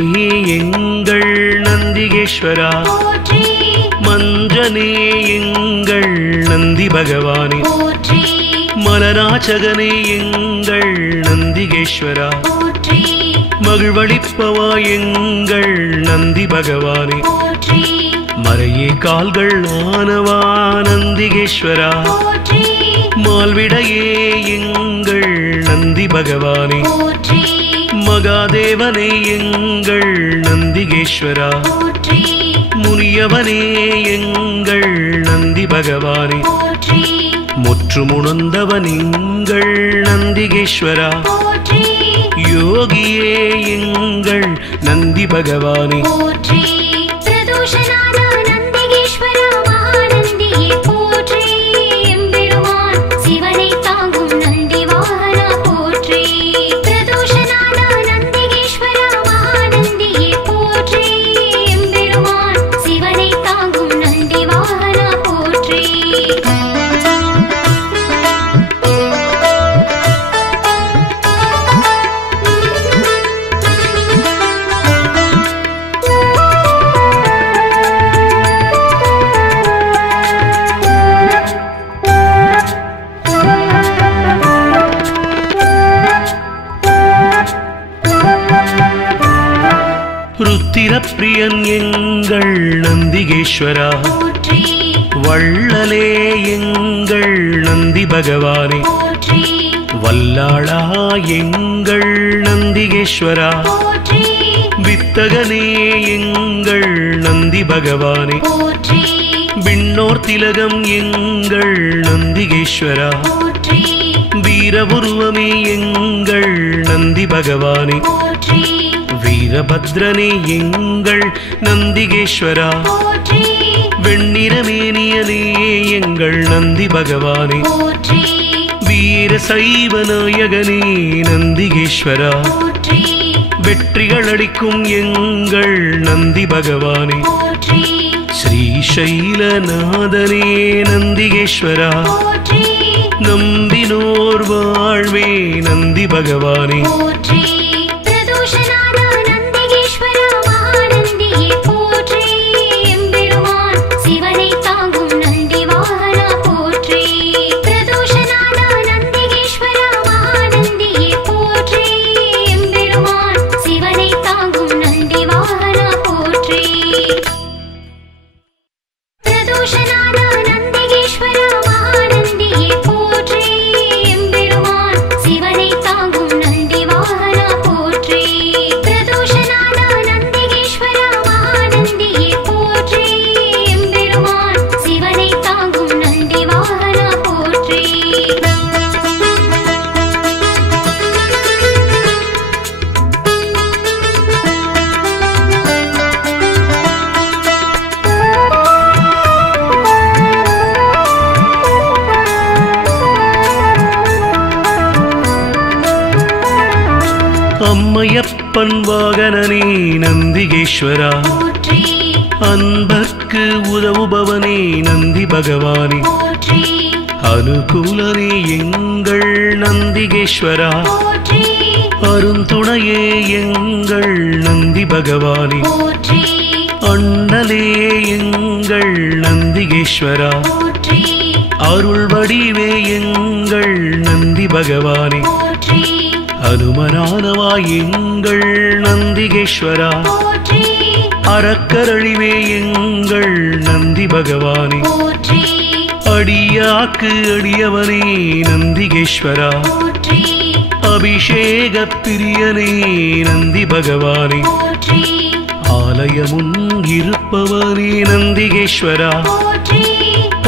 எங்கள் நந்திகேஸ்வரா போற்றி மஞ்சனே எங்கள் நந்தி பகவானே போற்றி மலராச்சகனே எங்கள் நந்திகேஸ்வரா போற்றி மகிழ்வளிப்பவா எங்கள் நந்தி பகவானே போற்றி மறையே கால்கள் ஆனவா நந்திகேஸ்வரா போற்றி மால்விடையே எங்கள் நந்தி பகவானே போற்றி மகாதேவனே எங்கள் நந்திகேஸ்வரா போற்றி முனியவனே எங்கள் நந்தி பகவானே போற்றி முற்றுமுணர்ந்தவன் எங்கள் நந்திகேஸ்வரா போற்றி யோகியே எங்கள் நந்தி பகவானே போற்றி பிரதோஷநாத நந்திகேஸ்வரா மகாநந்தியே போற்றி எம்பெருமான் சிவனை தாங்கும் நந்தி வாகனா போற்றி பிரதோஷநாத நந்திகேஸ்வரா மகாநந்தியே போற்றி எம்பெருமான் சிவனை தாங்கும் நந்தி வாகனா போற்றி ருத்திரப்பிரியன் எங்கள் நந்திகேஸ்வரா போற்றி வள்ளலே எங்கள் நந்தி பகவானே போற்றி வல்லாளா எங்கள் நந்திகேஸ்வரா போற்றி வித்தகனே எங்கள் நந்தி பகவானே போற்றி விண்ணோர் திலகம் எங்கள் நந்திகேஸ்வரா போற்றி வீரபுருவமே எங்கள் நந்தி பகவானே போற்றி வீரபத்ரனே எங்கள் நந்திகேஸ்வரா போற்றி வெண்ணிறமேனியனே எங்கள் நந்தி பகவானே போற்றி வீர சைவ நாயகனே நந்திகேஸ்வரா போற்றி வெற்றிகள் அளிக்கும் எங்கள் நந்தி பகவானே போற்றி ஸ்ரீசைலநாதனே நந்திகேஸ்வரா போற்றி நம்பினோர் வாழ்வே நந்தி பகவானே போற்றி பிரதோஷநாத நந்திகேஸ்வரா மகாநந்தியே போற்றி எம்பெருமான் சிவனை தாங்கும் நந்தி வாகனா போற்றி பிரதோஷநாத நந்திகேஸ்வரா மகாநந்தியே போற்றி எம்பெருமான் சிவனை தாங்கும் நந்தி வாகனா போற்றி பிரதோஷநாத நந்திகேஸ்வரா மகாநந்தியே போற்றி எம்பெருமான் சிவனை தாங்கும் நந்தி வாகனா போற்றி பிரதோஷநாத நந்திகேஸ்வரா மகாநந்தியே போற்றி எம்பெருமான் சிவனை தாங்கும் நந்தி வாகனா போற்றி அம்மையப்பன் வாகனனே நந்திகேஸ்வரா போற்றி அன்பர்க்கு உதவுபவனே நந்தி பகவானே போற்றி அனுகூலனே எங்கள் நந்திகேஸ்வரா போற்றி அருந்துணையே எங்கள் நந்தி பகவானே போற்றி அண்ணலே எங்கள் நந்திகேஸ்வரா போற்றி அருள் வடிவே எங்கள் நந்தி பகவானே போற்றி அனுமனானவா எங்கள் நந்திகேஸ்வரா போற்றி அறக்கரழிவே எங்கள் நந்தி பகவானே போற்றி அடியாக்கு அடியவனே நந்திகேஸ்வரா போற்றி அபிஷேக பிரியனே நந்தி பகவானே போற்றி ஆலயமுன் இருப்பவனே நந்திகேஸ்வரா போற்றி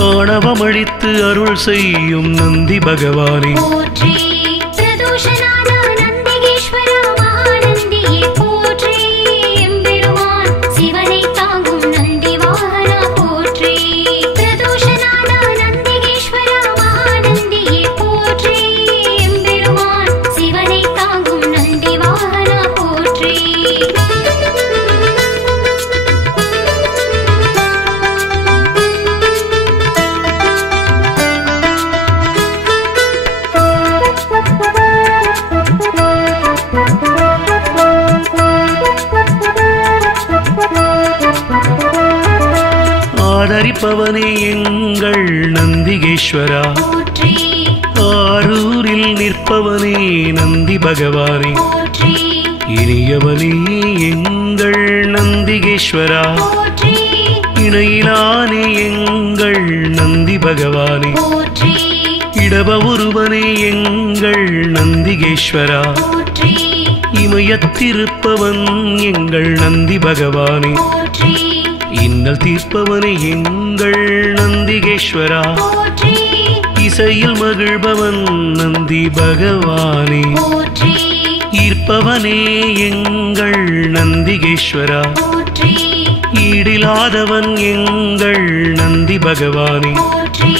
ஆணவமழித்து அருள் செய்யும் நந்தி பகவானே போற்றி பிரதோஷநாத நந்திகேஸ்வரா மகாநந்தியே போற்றி எம்பெருமான் சிவனை தாங்கும் நந்தி வாகனா போற்றி பிரதோஷநாத நந்திகேஸ்வரா மகாநந்தியே போற்றி எம்பெருமான் சிவனை தாங்கும் நந்தி வாகனா போற்றி ஆதரிப்பவனே எங்கள் நந்திகேஸ்வரா போற்றி ஆரூரில் நிற்பவனே நந்தி பகவானே போற்றி இனியவனே எங்கள் நந்திகேஸ்வரா போற்றி இணையிலானே எங்கள் நந்தி பகவானே போற்றி இடப ஒருவனே எங்கள் நந்திகேஸ்வரா போற்றி இமயத்திருப்பவன் எங்கள் நந்தி பகவானே போற்றி இன்னல் தீர்ப்பவனே எங்கள் நந்திகேஸ்வரா போற்றி இசையில் மகிழ்பவன் நந்தி பகவானே போற்றி ஈர்ப்பவனே எங்கள் நந்திகேஸ்வரா போற்றி ஈடிலாதவன் எங்கள் நந்தி பகவானே போற்றி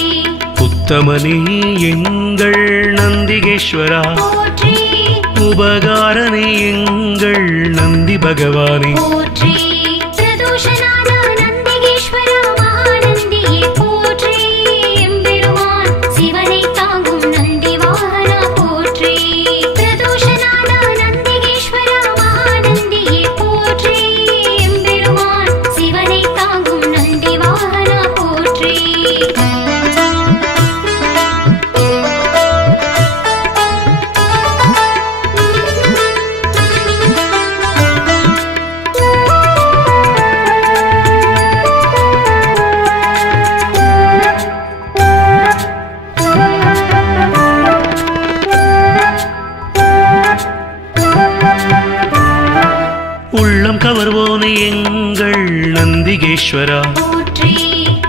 உத்தமனே எங்கள் நந்திகேஸ்வரா போற்றி உபகாரனே எங்கள் நந்தி பகவானே போற்றி பிரதோஷநாத நந்திகேஸ்வரா மகாநந்தியே போற்றி எம்பெருமான் சிவனை தாங்கும் நந்தி வாகனா போற்றி பிரதோஷநாத நந்திகேஸ்வரா மகாநந்தியே போற்றி எம்பெருமான் சிவனை தாங்கும் நந்தி வாகனா போற்றி உள்ளம் கவர்வோனே எங்கள் நந்திகேஸ்வரா போற்றி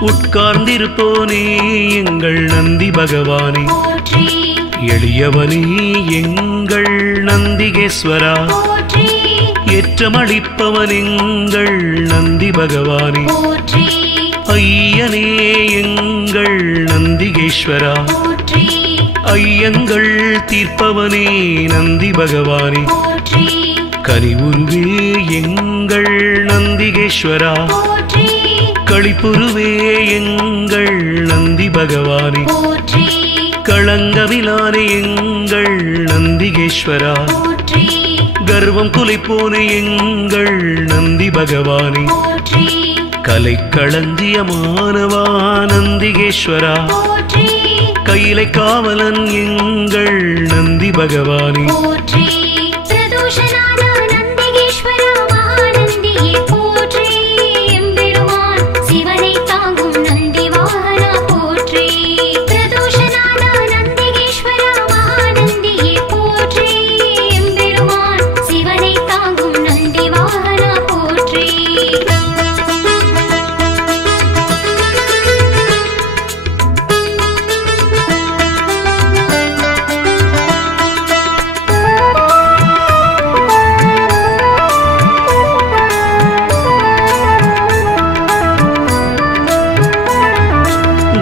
உட்கார்ந்திருப்போனே எங்கள் நந்தி பகவானே போற்றி எளியவனே எங்கள் நந்திகேஸ்வரா போற்றி ஏற்றமளிப்பவன் எங்கள் நந்தி பகவானே போற்றி ஐயனே எங்கள் நந்திகேஸ்வரா போற்றி ஐயங்கள் தீர்ப்பவனே நந்தி பகவானே போற்றி கனிவுருவே எங்கள் நந்திகேஸ்வரா போற்றி களிப்புருவே எங்கள் நந்தி பகவானே போற்றி களங்கவிலானே எங்கள் நந்திகேஸ்வரா போற்றி கர்வம் குலைப்போனே எங்கள் நந்தி பகவானே போற்றி கலைக்களஞ்சியமானவா நந்திகேஸ்வரா போற்றி கையிலை காவலன் எங்கள் நந்தி பகவானே போற்றி பிரதோஷநாத நந்திகேஸ்வரா மகாநந்தியே போற்றி எம்பெருமான் சிவனை தாங்கும் நந்தி வாகனா போற்றி பிரதோஷநாத நந்திகேஸ்வரா மகாநந்தியே போற்றி எம்பெருமான் சிவனை தாங்கும் நந்தி வாகனா போற்றி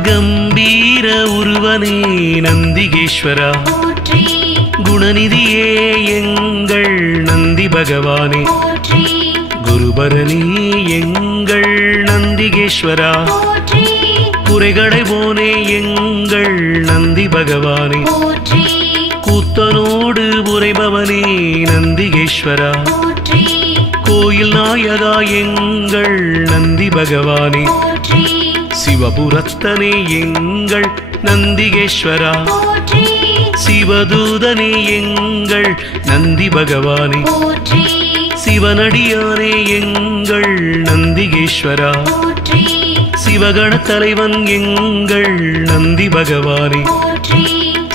கம்பீர உருவனே நந்திகேஸ்வரா போற்றி குணநிதியே எங்கள் நந்தி பகவானே போற்றி குருபரணி எங்கள் நந்திகேஸ்வரா போற்றி குறைகளை போனே எங்கள் நந்தி பகவானே போற்றி கூத்தனோடு உரைபவனே நந்திகேஸ்வரா போற்றி கோயில் நாயகா எங்கள் நந்தி பகவானே போற்றி சிவபுரத்தனே எங்கள் நந்திகேஸ்வரா போற்றி சிவதூதனே எங்கள் நந்தி பகவானே போற்றி சிவனடியானே எங்கள் நந்திகேஸ்வரா போற்றி சிவகண தலைவன் எங்கள் நந்தி பகவானே போற்றி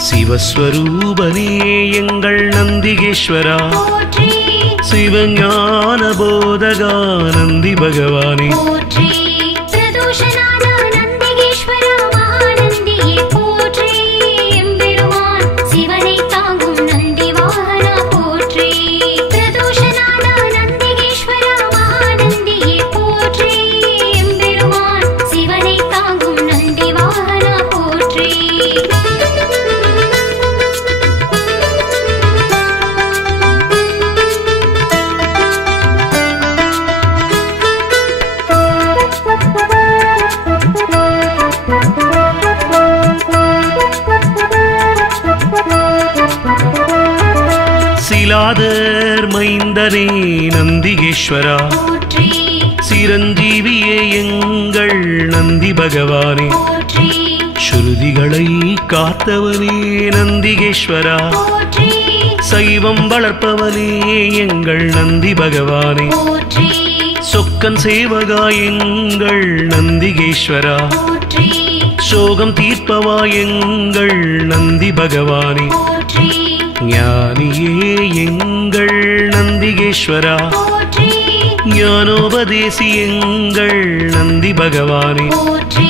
சிவஸ்வரூபனே எங்கள் நந்திகேஸ்வரா போற்றி சிவஞான போதகா நந்தி பகவானே போற்றி பிரதோஷநாத நந்திகேஸ்வரா மகாநந்தியே போற்றி எம்பெருமான் சிவனை தாங்கும் நந்தி வாகனா போற்றி பிரதோஷநாத நந்திகேஸ்வரா மகாநந்தியே போற்றி எம்பெருமான் சிவனை தாங்கும் நந்தி வாகனா போற்றி சிலாதர் மைந்தனே நந்திகேஸ்வரா போற்றி சிரஞ்சீவியே எங்கள் நந்தி பகவானே போற்றி ஸ்ருதிகளை காத்தவனே நந்திகேஸ்வரா போற்றி சைவம் வளர்ப்பவனே எங்கள் நந்தி பகவானே போற்றி சொக்கன் சேவகா எங்கள் நந்திகேஸ்வரா போற்றி சோகம் தீர்ப்பவா எங்கள் நந்தி பகவானே போற்றி ஞானியே எங்கள் நந்திகேஸ்வரா போற்றி ஞானோபதேசி எங்கள் நந்தி பகவானே போற்றி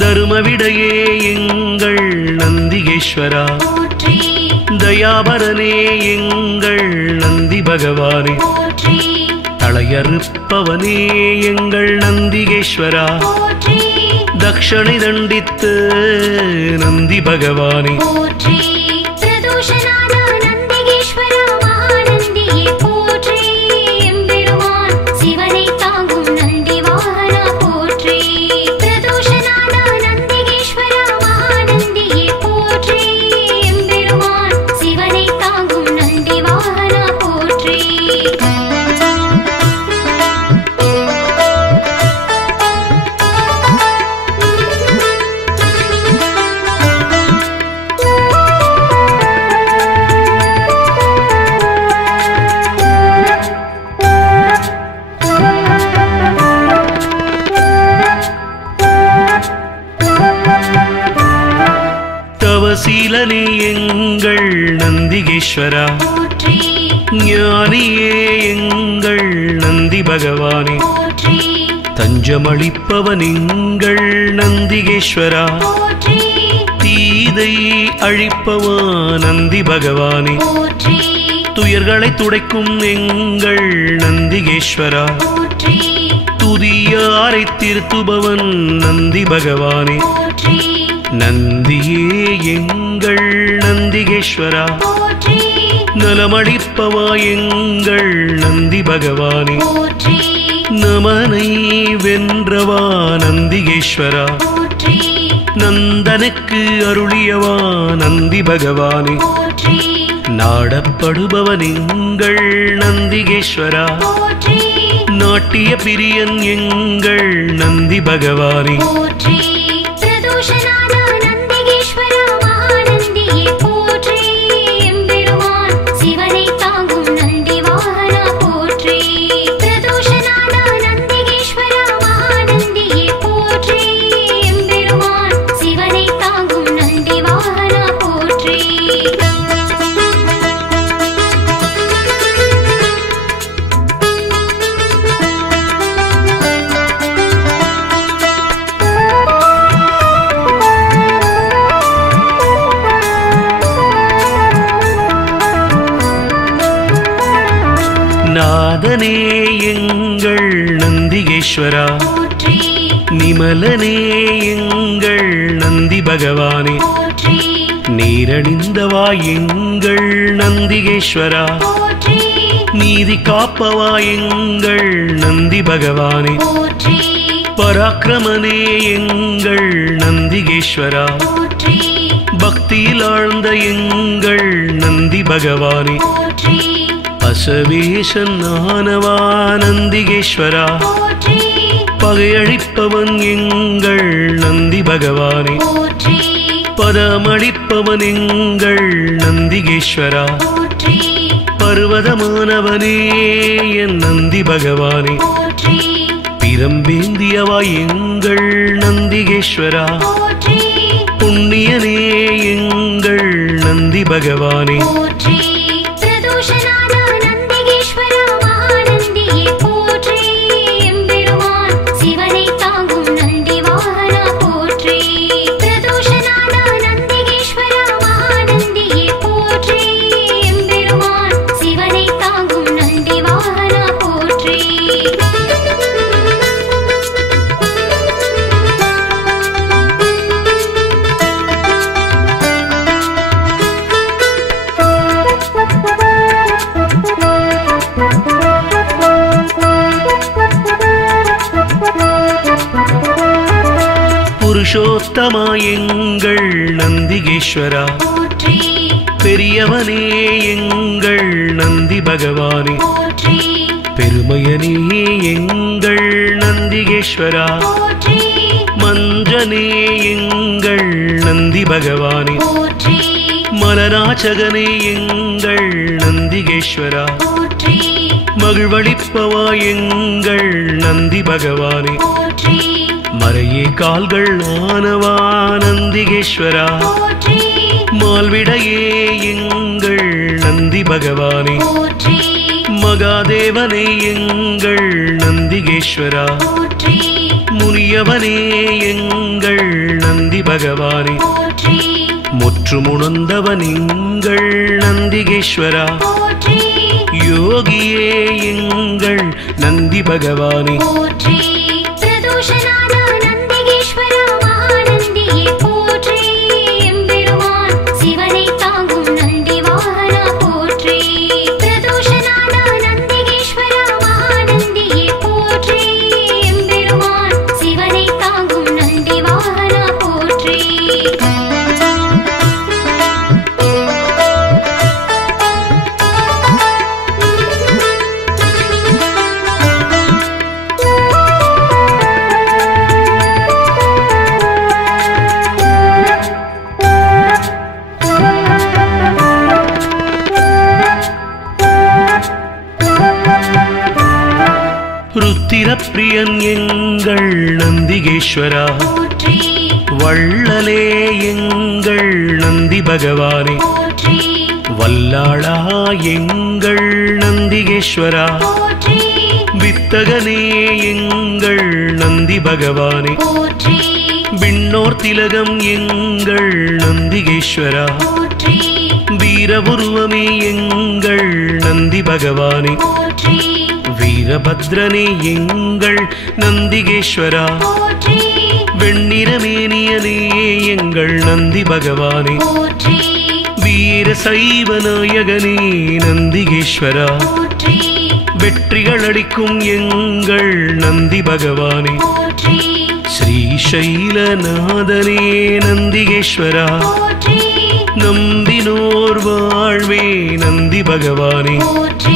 தருமவிடையே எங்கள் நந்திகேஸ்வரா போற்றி தயாபரனே எங்கள் நந்தி பகவானே போற்றி தளையறுப்பவனே எங்கள் நந்திகேஸ்வரா போற்றி தக்ஷணை தண்டித்து நந்தி பகவானே போற்றி பிரதோஷநாத நந்திகேஸ்வரா மகாநந்தியே போற்றி எம்பெருமான் சிவனை தாங்கும் நந்தி வாகனா போற்றி பிரதோஷநாத நந்திகேஸ்வரா மகாநந்தியே போற்றி எம்பெருமான் சிவனை தாங்கும் நந்தி வாகனா போற்றி தவசீலனே எங்கள் நந்திகேஸ்வரா போற்றி ஞானியே எங்கள் நந்தி பகவானே போற்றி தஞ்சமளிப்பவன் எங்கள் நந்திகேஸ்வரா போற்றி தீதை அழிப்பவா நந்தி பகவானே போற்றி துயர்களை துடைக்கும் எங்கள் நந்திகேஸ்வரா போற்றி துதியாரை திருத்துபவன் நந்தி பகவானே போற்றி நந்தியே எங்கள் நந்திகேஸ்வரா போற்றி நலமளிப்பவா எங்கள் நந்தி பகவானே போற்றி நமனை வென்றவா நந்திகேஸ்வரா போற்றி நந்தனுக்கு அருளியவா நந்தி பகவானே போற்றி நாடப்படுபவன் எங்கள் நந்திகேஸ்வரா போற்றி நாட்டிய பிரியன் எங்கள் நந்தி பகவானே போற்றி பிரதோஷநாத நந்திகேஸ்வரா மகாநந்தியே போற்றி எம்பெருமான் சிவனை தாங்கும் நந்தி வாகனா போற்றி பிரதோஷநாத நந்திகேஸ்வரா மகாநந்தியே போற்றி எம்பெருமான் சிவனை தாங்கும் நந்தி வாகனா போற்றி நாதனே எங்கள் நந்திகேஸ்வரா போற்றி நிமலனே எங்கள் நந்தி பகவானே போற்றி நீரணிந்தவா எங்கள் நந்திகேஸ்வரா போற்றி நீதி காப்பவா எங்கள் நந்தி பகவானே போற்றி பராக்கிரமனே எங்கள் நந்திகேஸ்வரா போற்றி பக்தியில் ஆழ்ந்த எங்கள் நந்தி பகவானே போற்றி அசவேசன் ஆனவா நந்திகேஸ்வரா போற்றி பகையழிப்பவன் எங்கள் நந்தி பகவானே போற்றி பதமளிப்பவன் எங்கள் நந்திகேஸ்வரா போற்றி பர்வதமானவனே என் நந்தி பகவானே போற்றி பிரம்பேந்தியவா எங்கள் நந்திகேஸ்வரா போற்றி புண்ணியனே எங்கள் நந்தி பகவானே போற்றி பிரதோஷநாத நந்திகேஸ்வரா மகாநந்தியே போற்றி எம்பெருமான் சிவனை தாங்கும் நந்தி வாகனா போற்றி பிரதோஷநாத நந்திகேஸ்வரா மகாநந்தியே போற்றி எம்பெருமான் சிவனை தாங்கும் நந்தி வாகனா போற்றி புருஷோத்தமா எங்கள் நந்திகேஸ்வரா போற்றி பெரியவனே எங்கள் நந்தி பகவானே போற்றி பெருமையனே எங்கள் நந்திகேஸ்வரா போற்றி மஞ்சனே எங்கள் நந்தி பகவானே போற்றி மலராச்சகனே எங்கள் நந்திகேஸ்வரா போற்றி மகிழ்வளிப்பவா எங்கள் நந்தி பகவானே போற்றி மறையே கால்கள் ஆனவா நந்திகேஸ்வரா போற்றி மால்விடையே எங்கள் நந்தி பகவானே போற்றி மகாதேவனே எங்கள் நந்திகேஸ்வரா போற்றி முனியவனே எங்கள் நந்தி பகவானே போற்றி முற்றுமுணர்ந்தவன் எங்கள் நந்திகேஸ்வரா போற்றி யோகியே எங்கள் நந்தி பகவானே போற்றி பிரதோஷநாத நந்திகேஸ்வரா மகாநந்தியே போற்றி எம்பெருமான் சிவனை தாங்கும் நந்தி வாகனா போற்றி பிரதோஷநாத நந்திகேஸ்வரா மகாநந்தியே போற்றி எம்பெருமான் சிவனை தாங்கும் நந்தி வாகனா போற்றி ருத்திரப்பிரியன் எங்கள் நந்திகேஸ்வரா போற்றி வள்ளலே எங்கள் நந்தி பகவானே போற்றி வல்லாளா எங்கள் நந்திகேஸ்வரா போற்றி வித்தகனே எங்கள் நந்தி பகவானே போற்றி விண்ணோர் திலகம் எங்கள் நந்திகேஸ்வரா போற்றி வீரபுருவமே எங்கள் நந்தி பகவானே போற்றி வீரபத்ரனே எங்கள் நந்திகேஸ்வரா போற்றி வெண்ணிறமேனியனே எங்கள் நந்தி பகவானே போற்றி வீர சைவ நாயகனே நந்திகேஸ்வரா போற்றி வெற்றிகள் அளிக்கும் எங்கள் நந்தி பகவானே போற்றி ஸ்ரீசைலநாதனே நந்திகேஸ்வரா போற்றி நம்பினோர் வாழ்வே நந்தி பகவானே போற்றி